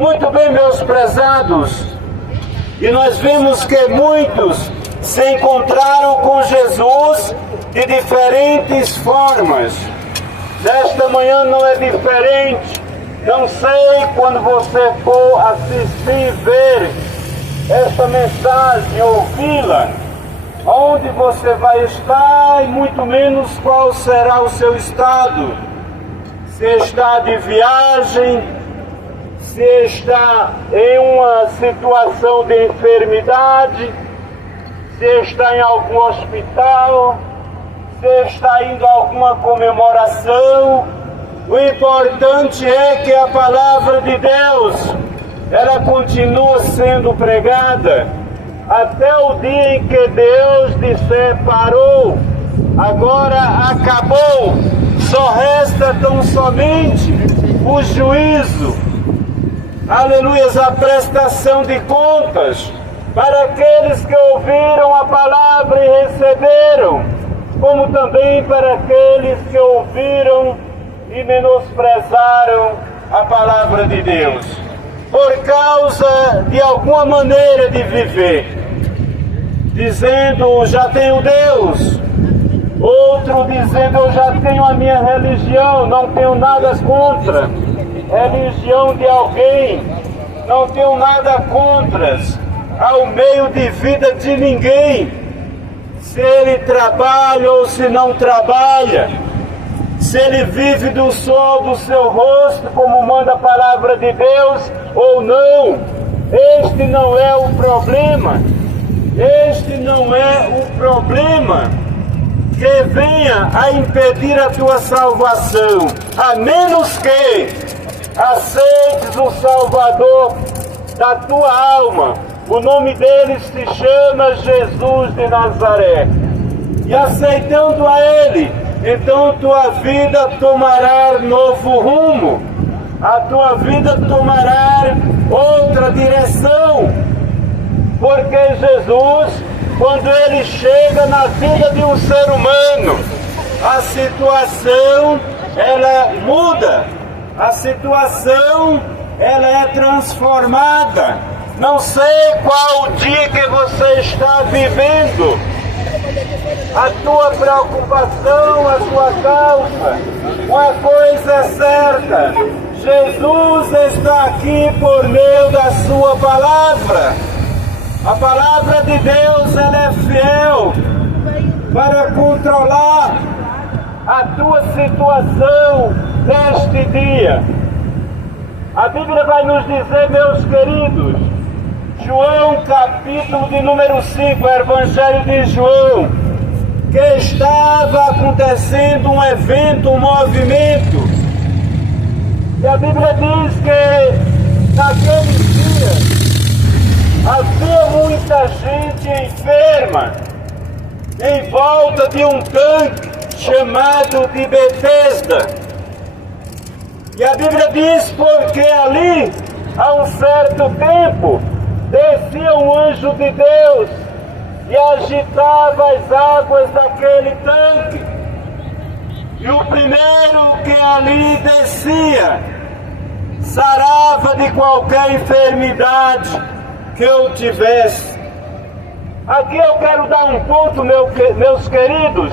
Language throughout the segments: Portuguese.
Muito bem, meus prezados, e nós vimos que muitos se encontraram com Jesus de diferentes formas. Nesta manhã não é diferente. Não sei quando você for assistir, ver esta mensagem, ouvi-la, onde você vai estar e muito menos qual será o seu estado. Se está de viagem, se está em uma situação de enfermidade, se está em algum hospital, se está indo a alguma comemoração. O importante é que a palavra de Deus, ela continua sendo pregada até o dia em que Deus disser parou, agora acabou, só resta tão somente o juízo, aleluias, a prestação de contas para aqueles que ouviram a palavra e receberam, como também para aqueles que ouviram e menosprezaram a palavra de Deus, por causa de alguma maneira de viver, dizendo, já tenho Deus, outro dizendo, eu já tenho a minha religião, não tenho nada contra religião de alguém, não tenho nada contra ao meio de vida de ninguém, se ele trabalha ou se não trabalha, se ele vive do sol do seu rosto, como manda a palavra de Deus, ou não. Este não é o problema. Este não é o problema que venha a impedir a tua salvação, a menos que aceites o Salvador da tua alma. O nome dele se chama Jesus de Nazaré. E aceitando a ele, então tua vida tomará novo rumo, a tua vida tomará outra direção, porque Jesus, quando ele chega na vida de um ser humano, a situação ela muda, a situação ela é transformada. Não sei qual o dia que você está vivendo, a tua preocupação, a tua causa. Uma coisa é certa, Jesus está aqui por meio da sua palavra. A palavra de Deus ela é fiel para controlar a tua situação deste dia. A Bíblia vai nos dizer, meus queridos, João capítulo de número 5, Evangelho de João, que estava acontecendo um evento, um movimento. E a Bíblia diz que naquele dia havia muita gente enferma em volta de um tanque chamado de Betesda. E a Bíblia diz porque ali, há um certo tempo, descia um anjo de Deus e agitava as águas daquele tanque. E o primeiro que ali descia, sarava de qualquer enfermidade que eu tivesse. Aqui eu quero dar um ponto, meus queridos,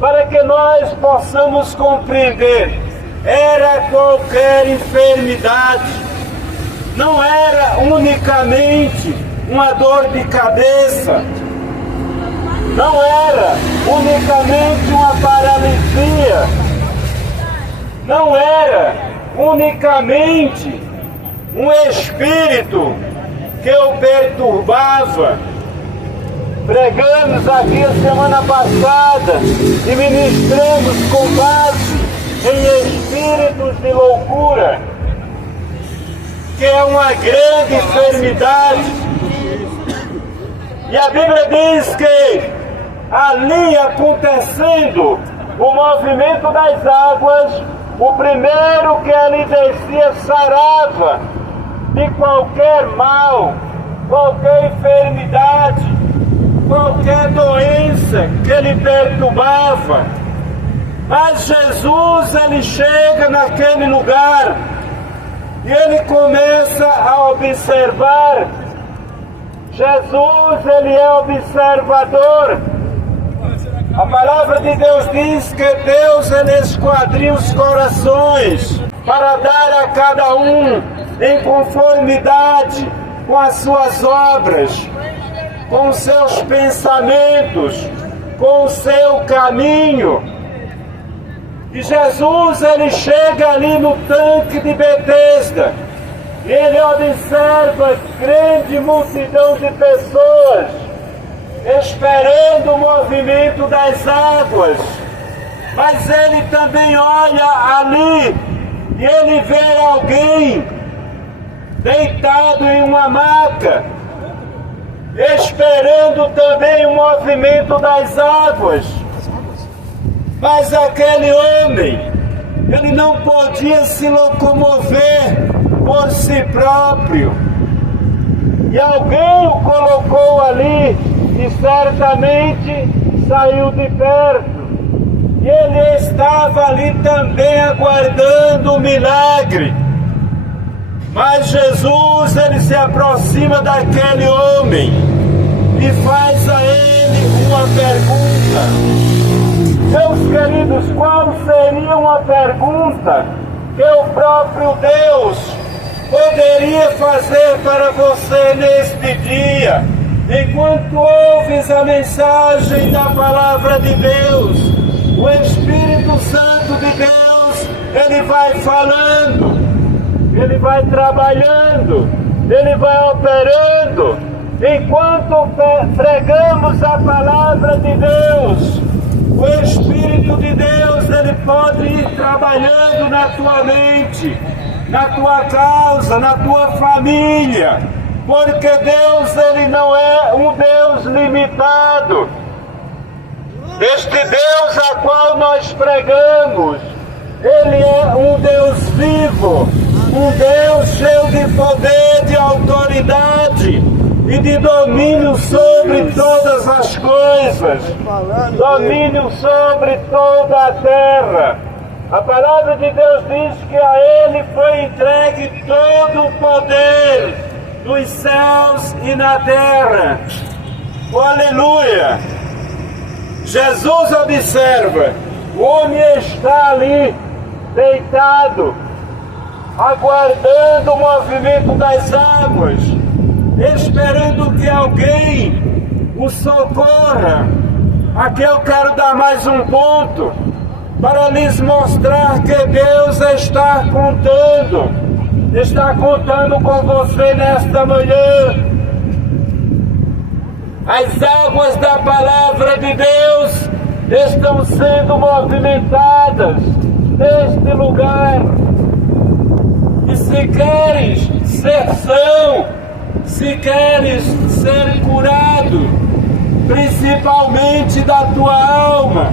para que nós possamos compreender. Era qualquer enfermidade, não era unicamente uma dor de cabeça, não era unicamente uma paralisia, não era unicamente um espírito que o perturbava. Pregamos aqui a semana passada e ministramos com base em espíritos de loucura, que é uma grande enfermidade. E a Bíblia diz que ali acontecendo o movimento das águas, o primeiro que ali descia sarava de qualquer mal, qualquer enfermidade, qualquer doença que lhe perturbava. Mas Jesus, ele chega naquele lugar e ele começa observar. Jesus, ele é observador. A palavra de Deus diz que Deus, ele esquadrinha os corações para dar a cada um em conformidade com as suas obras, com os seus pensamentos, com o seu caminho. E Jesus, ele chega ali no tanque de Betesda, ele observa grande multidão de pessoas esperando o movimento das águas, mas ele também olha ali e ele vê alguém deitado em uma maca, esperando também o movimento das águas. Mas aquele homem, ele não podia se locomover por si próprio. E alguém o colocou ali e certamente saiu de perto. E ele estava ali também aguardando o milagre. Mas Jesus, ele se aproxima daquele homem e faz a ele uma pergunta. Meus queridos, qual seria uma pergunta que o próprio Deus poderia fazer para você neste dia? Enquanto ouves a mensagem da palavra de Deus, o Espírito Santo de Deus, ele vai falando, ele vai trabalhando, ele vai operando. Enquanto pregamos a palavra de Deus, o Espírito de Deus, ele pode ir trabalhando na tua mente, na tua causa, na tua família, porque Deus, ele não é um Deus limitado. Este Deus a qual nós pregamos, ele é um Deus vivo, um Deus cheio de poder, de autoridade e de domínio sobre todas as coisas, domínio sobre toda a terra. A palavra de Deus diz que a ele foi entregue todo o poder nos céus e na terra. Oh, aleluia! Jesus observa, o homem está ali, deitado, aguardando o movimento das águas, esperando que alguém o socorra. Aqui eu quero dar mais um ponto, para lhes mostrar que Deus está contando com você nesta manhã. As águas da palavra de Deus estão sendo movimentadas neste lugar. E se queres ser são, se queres ser curado, principalmente da tua alma,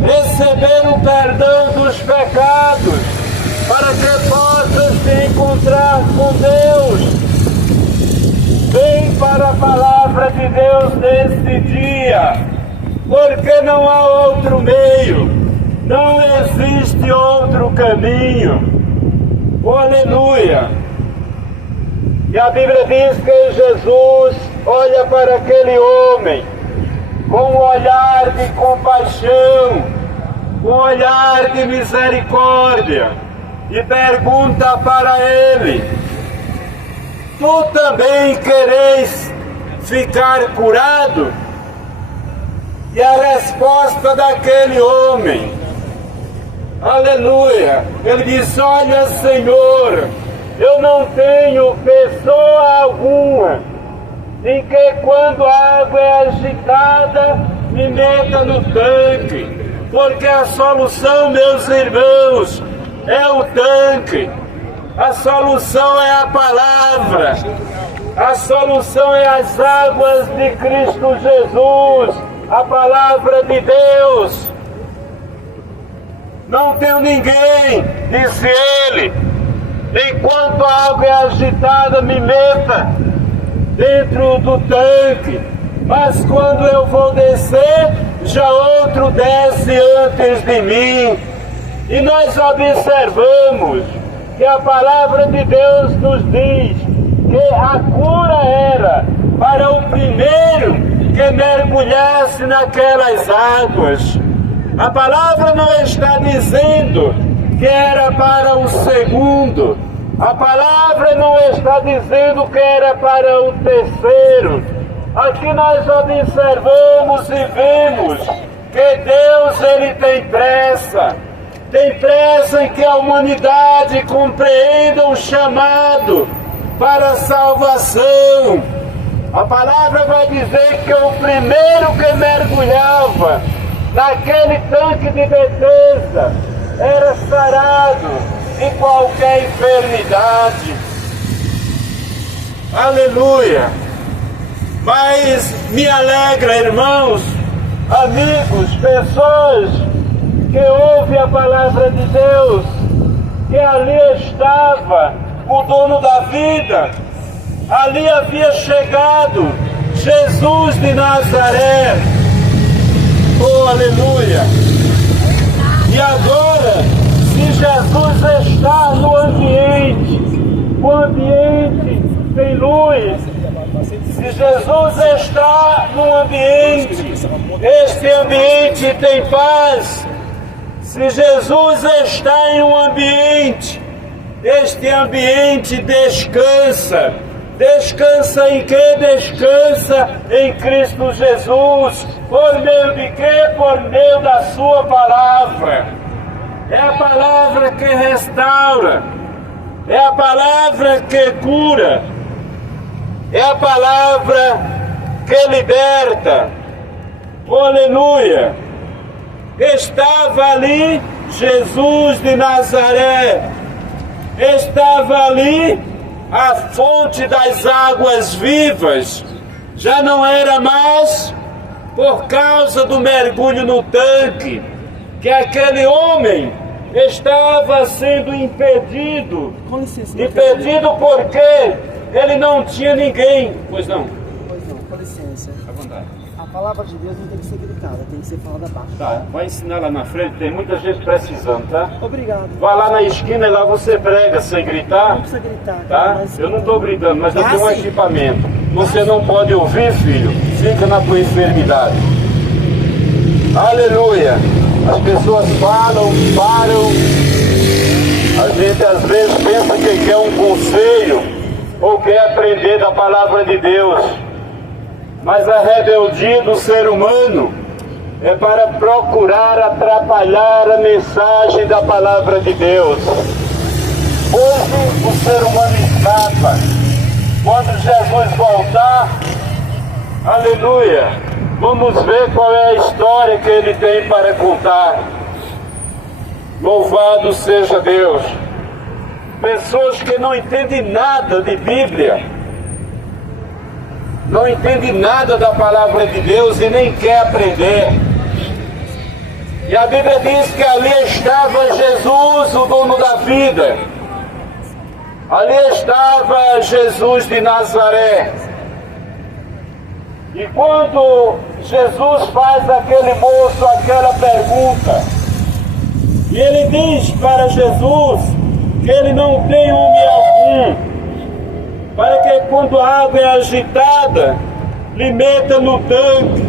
receber o perdão dos pecados, para que possas te encontrar com Deus, vem para a palavra de Deus neste dia, porque não há outro meio, não existe outro caminho. Oh, aleluia! E a Bíblia diz que Jesus olha para aquele homem com um olhar de compaixão, com um olhar de misericórdia, e pergunta para ele: tu também queres ficar curado? E a resposta daquele homem, aleluia, ele diz: olha, Senhor, eu não tenho pessoa alguma em que quando a água é agitada me meta no tanque, porque a solução, meus irmãos, é o tanque. A solução é a palavra, a solução é as águas de Cristo Jesus, a palavra de Deus. Não tenho ninguém, disse ele, enquanto a água é agitada me meta dentro do tanque, mas quando eu vou descer, já outro desce antes de mim. E nós observamos que a palavra de Deus nos diz porque a cura era para o primeiro que mergulhasse naquelas águas. A palavra não está dizendo que era para o segundo. A palavra não está dizendo que era para o terceiro. Aqui nós observamos e vemos que Deus, Ele tem pressa em que a humanidade compreenda o chamado para a salvação. A palavra vai dizer que o primeiro que mergulhava naquele tanque de Betesda era sarado de qualquer enfermidade. Aleluia! Mas me alegra, irmãos, amigos, pessoas que ouvem a palavra de Deus, que ali estava o dono da vida, ali havia chegado Jesus de Nazaré. Oh, aleluia! E agora, se Jesus está no ambiente, o ambiente tem luz, se Jesus está no ambiente, este ambiente tem paz. Se Jesus está em um ambiente, este ambiente descansa. Descansa em quê? Descansa em Cristo Jesus. Por meio de quê? Por meio da sua palavra. É a palavra que restaura. É a palavra que cura. É a palavra que liberta. Aleluia! Estava ali Jesus de Nazaré. Estava ali a fonte das águas vivas. Já não era mais por causa do mergulho no tanque que aquele homem estava sendo impedido. Com licença. Impedido porque ele não tinha ninguém. Pois não? Pois não, com licença. À vontade. A palavra de Deus não tem que ser gritada, tem que ser falada baixo. Tá, vai ensinar lá na frente, tem muita gente precisando, tá? Obrigado. Vai lá na esquina e lá você prega sem gritar. Não precisa gritar. Tá? Mas... Eu não estou gritando, mas eu tenho um sim. equipamento. Você não pode ouvir, filho. Fica na tua enfermidade. Aleluia. As pessoas falam, param. A gente às vezes pensa que quer um conselho ou quer aprender da palavra de Deus. Mas a rebeldia do ser humano é para procurar atrapalhar a mensagem da palavra de Deus. Hoje o ser humano escapa. Quando Jesus voltar, aleluia, vamos ver qual é a história que ele tem para contar. Louvado seja Deus. Pessoas que não entendem nada de Bíblia, não entendem nada da palavra de Deus e nem quer aprender. E a Bíblia diz que ali estava Jesus, o dono da vida. Ali estava Jesus de Nazaré. E quando Jesus faz àquele moço aquela pergunta, e ele diz para Jesus que ele não tem homem algum, para que quando a água é agitada, lhe meta no tanque.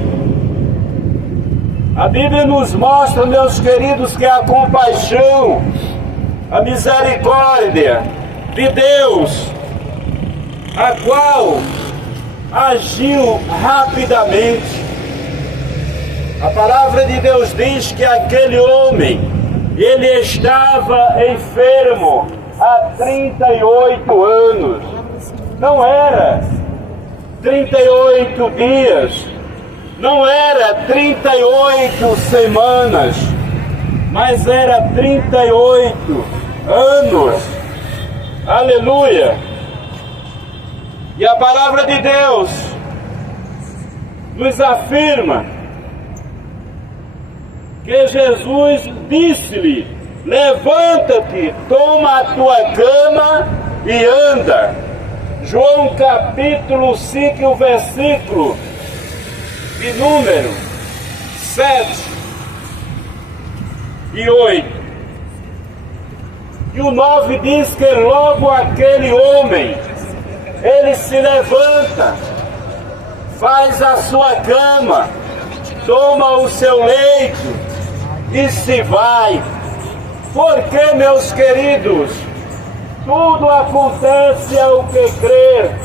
A Bíblia nos mostra, meus queridos, que a compaixão, a misericórdia de Deus, a qual agiu rapidamente. A palavra de Deus diz que aquele homem, ele estava enfermo há 38 anos. Não era 38 dias, não era 38 semanas, mas era 38 anos. Aleluia! E a palavra de Deus nos afirma que Jesus disse-lhe: levanta-te, toma a tua cama e anda. João capítulo 5, o versículo de número 7 e 8. E o 9 diz que logo aquele homem ele se levanta, faz a sua cama, toma o seu leito e se vai. Porque, meus queridos, tudo acontece ao que crer.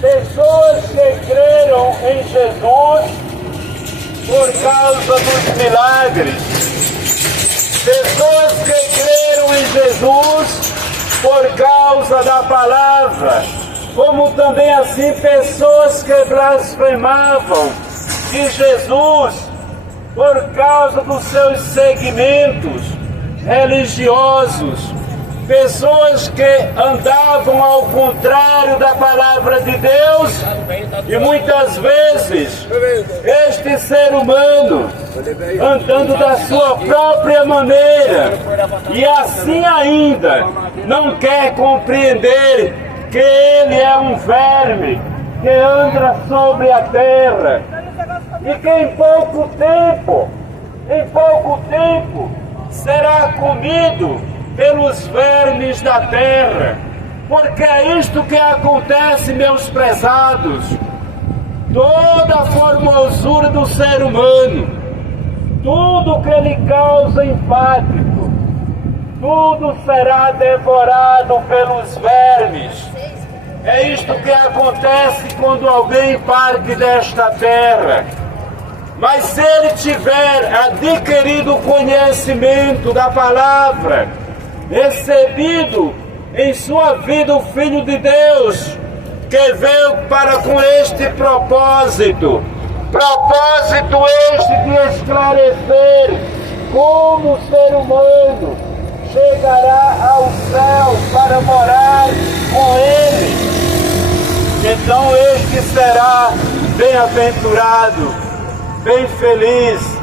Pessoas que creram em Jesus por causa dos milagres. Pessoas que creram em Jesus por causa da palavra. Como também assim pessoas que blasfemavam de Jesus por causa dos seus segmentos religiosos. Pessoas que andavam ao contrário da palavra de Deus, e muitas vezes este ser humano andando da sua própria maneira, e assim ainda não quer compreender que ele é um verme que anda sobre a terra, e que em pouco tempo será comido pelos vermes da terra. Porque é isto que acontece, meus prezados. Toda a formosura do ser humano, tudo que lhe causa impacto, tudo será devorado pelos vermes. É isto que acontece quando alguém parte desta terra. Mas se ele tiver adquirido o conhecimento da palavra, recebido em sua vida o Filho de Deus, que veio para com este propósito este de esclarecer como o ser humano chegará ao céu para morar com ele, então este será bem-aventurado, bem feliz.